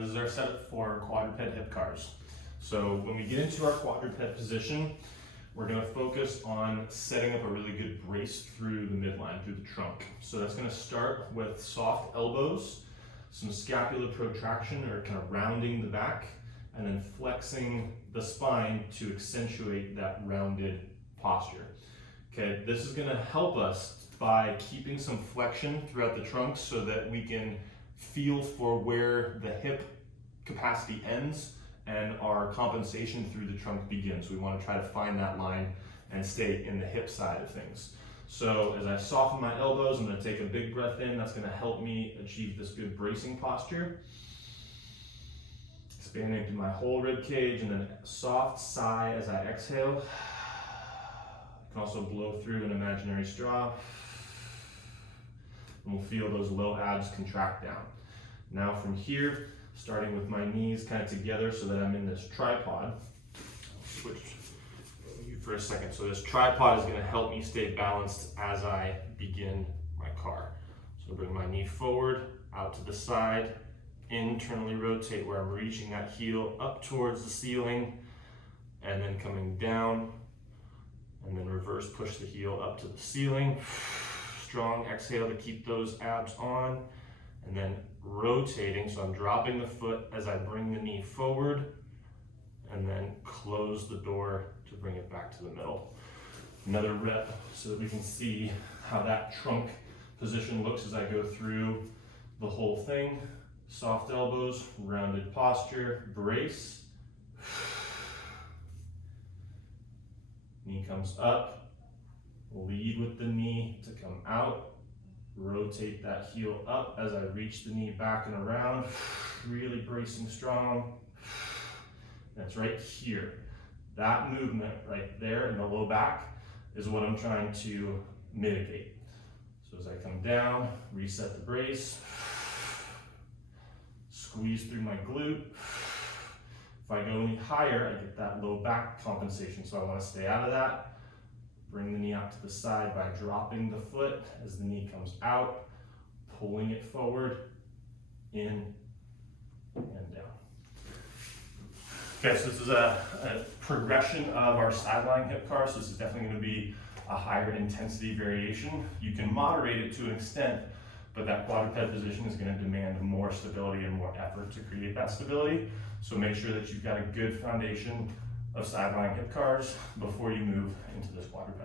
This is our setup for quadruped hip cars. So when we get into our quadruped position, we're going to focus on setting up a really good brace through the midline, through the trunk. So that's going to start with soft elbows, some scapular protraction or kind of rounding the back, and then flexing the spine to accentuate that rounded posture. Okay, this is going to help us by keeping some flexion throughout the trunk so that we can feel for where the hip capacity ends and our compensation through the trunk begins. We want to try to find that line and stay in the hip side of things. So as I soften my elbows, I'm going to take a big breath in. That's going to help me achieve this good bracing posture. Expanding through my whole rib cage, and then a soft sigh as I exhale. You can also blow through an imaginary straw. And we'll feel those low abs contract down. Now from here, starting with my knees kind of together so that I'm in this tripod. I'll switch you for a second. So this tripod is going to help me stay balanced as I begin my car. So bring my knee forward, out to the side, internally rotate where I'm reaching that heel up towards the ceiling, and then coming down, and then reverse push the heel up to the ceiling. Strong exhale to keep those abs on, and then rotating, so I'm dropping the foot as I bring the knee forward, and then close the door to bring it back to the middle. Another rep so that we can see how that trunk position looks as I go through the whole thing. Soft elbows, rounded posture, brace. Knee comes up, lead with the knee to come out. Rotate that heel up as I reach the knee back and around, really bracing strong. That's right here. That movement right there in the low back is what I'm trying to mitigate. So as I come down, reset the brace, squeeze through my glute. If I go any higher, I get that low back compensation, so I want to stay out of that. Bring the knee out to the side by dropping the foot as the knee comes out, pulling it forward, in, and down. Okay, so this is a progression of our sideline hip car, so this is definitely going to be a higher intensity variation. You can moderate it to an extent, but that quadruped position is going to demand more stability and more effort to create that stability. So make sure that you've got a good foundation of sideline hip cars before you move into this quadruped.